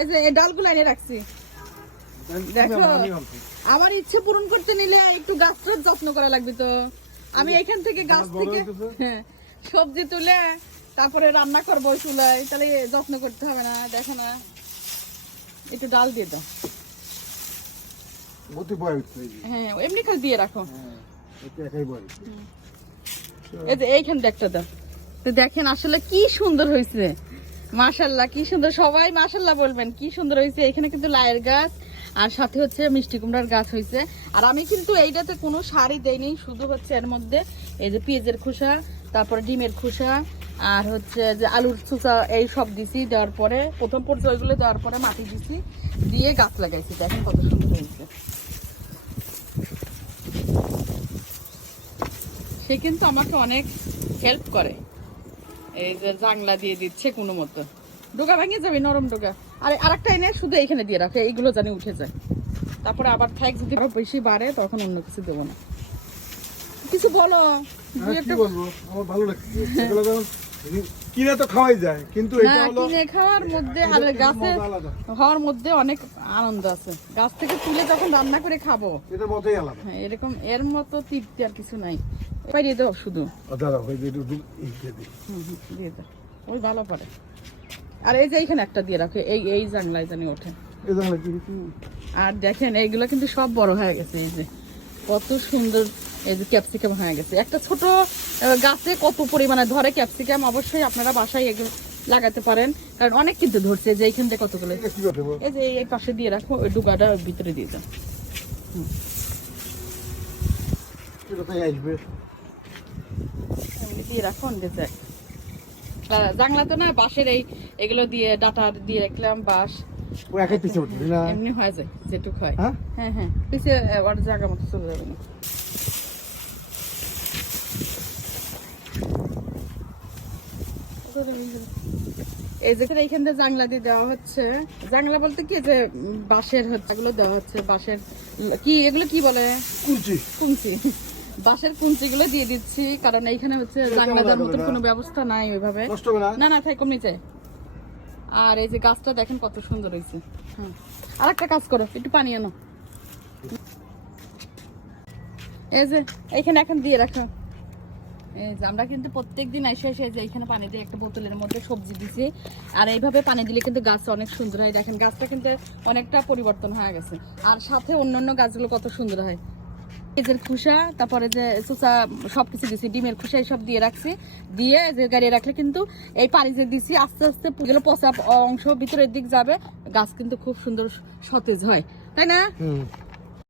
এই যে ডালগুলো এনে রাখছি। দেখো আমার ইচ্ছে পূরণ করতে নিলে একটু গাছটার যত্ন করা লাগবে তো। আমি এখান থেকে গাছ থেকে হ্যাঁ, সবজি তুলে তারপরে রান্না করব চুলায়। তাহলে যত্ন করতে হবে না দেখো না। একটু ডাল দিয়ে দাও। হ্যাঁ এমনি খালি দিয়ে রাখো। একটা তো দেখেন আসলে কি সুন্দর হয়েছে। মাশাল্লাহ কি সুন্দর। সবাই মাশাল্লাহ বলবেন, কি সুন্দর হয়েছে। এখানে কিন্তু লায়ের গাছ, আর সাথে হচ্ছে মিষ্টি কুমড়ার গাছ হয়েছে। আর আমি কিন্তু এইটাতে কোনো সারই দেইনি, শুধু হচ্ছে এর মধ্যে এই যে পেঁয়াজের খোসা, তারপরে ডিমের খোসা, আর হচ্ছে যে আলুর চুচা, এই সব দিছি, দেওয়ার পরে, প্রথম পর্যায়ে ওইগুলো দেওয়ার পরে মাটি দিছি, দিয়ে গাছ লাগাইছি। দেখেন কত সুন্দর হয়েছে। সে কিন্তু আমাকে অনেক হেল্প করে। এই যে দিয়ে দিচ্ছে কোনো ভাঙিয়ে যাবে, নরম ডোকা আর আরেকটা এনে শুধু দিয়ে রাখে, এইগুলো উঠে যায়। তারপরে আবার যদি বেশি বাড়ে, তখন অন্য কিছু দেবো না। কিছু বলো। কি বলব? আমার ভালো লাগছে এগুলো যখন কিনে তো খাওয়াই যায় কিন্তু এটা হ্যাঁ হলো কিনে খাওয়ার মধ্যে আর গাছে মধ্যে অনেক আনন্দ আছে। গাছ থেকে তুলে যখন রান্না করে খাব এটা মজাই আলাদা। হ্যাঁ এরকম এর মতো তৃপ্তি আর কিছু নাই। পাইয়ে দাও শুধু। দাদা ওই যে একটু দু- এই দিয়ে দিই। হুম, হুম, দিয়ে দাও। ওই ভালো পারে আর এই যে এইখানে একটা দিয়ে রাখো এই এই জানি ওঠে। আর দেখেন এইগুলো কিন্তু সব বড় হয়ে গেছে এই যে। কত সুন্দর এই যে ক্যাপসিকাম হয়ে গেছে। একটা ছোট গাছে কত পরিমাণে ধরে ক্যাপসিকাম অবশ্যই আপনারা বাসায় এগুলো লাগাতে পারেন। কারণ অনেক কিন্তু ধরছে যে এইখান থেকে কতগুলো। এই যে এই পাশে দিয়ে রাখো ওই ডুগাটা ভিতরে দিয়ে দাও দিয়ে রাখো অন্য জাংলা তো না বাঁশের এই এগুলো দিয়ে ডাটা দিয়ে রাখলাম বাঁশ। এমনি হয়ে যায় যেটুক হয়। হ্যাঁ? হ্যাঁ হ্যাঁ। পিছিয়ে ওর জায়গা মতো চলে যাবে না। এই যে এইখান থেকে জাংলা দিয়ে দেওয়া হচ্ছে। জাংলা বলতে কি? যে বাঁশের হচ্ছে এগুলো দেওয়া হচ্ছে বাঁশের কি এগুলো কি বলে? কুলচি কুঞ্চি। বাঁশের কুঞ্চি গুলো দিয়ে দিচ্ছি কারণ এইখানে হচ্ছে জাংলা দেওয়ার মতন কোনো ব্যবস্থা নাই ওইভাবে। না? না না থাই কমিছে আর এই যে গাছটা দেখেন কত সুন্দর হয়েছে। হুম। আর একটা কাজ করো একটু পানি আনো। এই যে এইখানে এখন দিয়ে রাখো। আমরা কিন্তু প্রত্যেকদিন এসে এসে যে এখানে পানি দিয়ে একটা বোতলের মধ্যে সবজি দিছি। আর এইভাবে পানি দিলে কিন্তু গাছ অনেক সুন্দর হয়। দেখেন, গাছটা কিন্তু অনেকটা পরিবর্তন হয়ে গেছে। আর সাথে অন্যান্য গাছগুলো কত সুন্দর হয়। পেঁয়াজের খোসা, তারপরে যে চোচা সবকিছু দিছি, ডিমের খোসা সব দিয়ে রাখছি। দিয়ে যে গাড়িয়ে রাখলে কিন্তু এই পানি যে দিছি, আস্তে আস্তে গেলে পচা অংশ ভিতরের দিক যাবে। গাছ কিন্তু খুব সুন্দর সতেজ হয়। তাই না?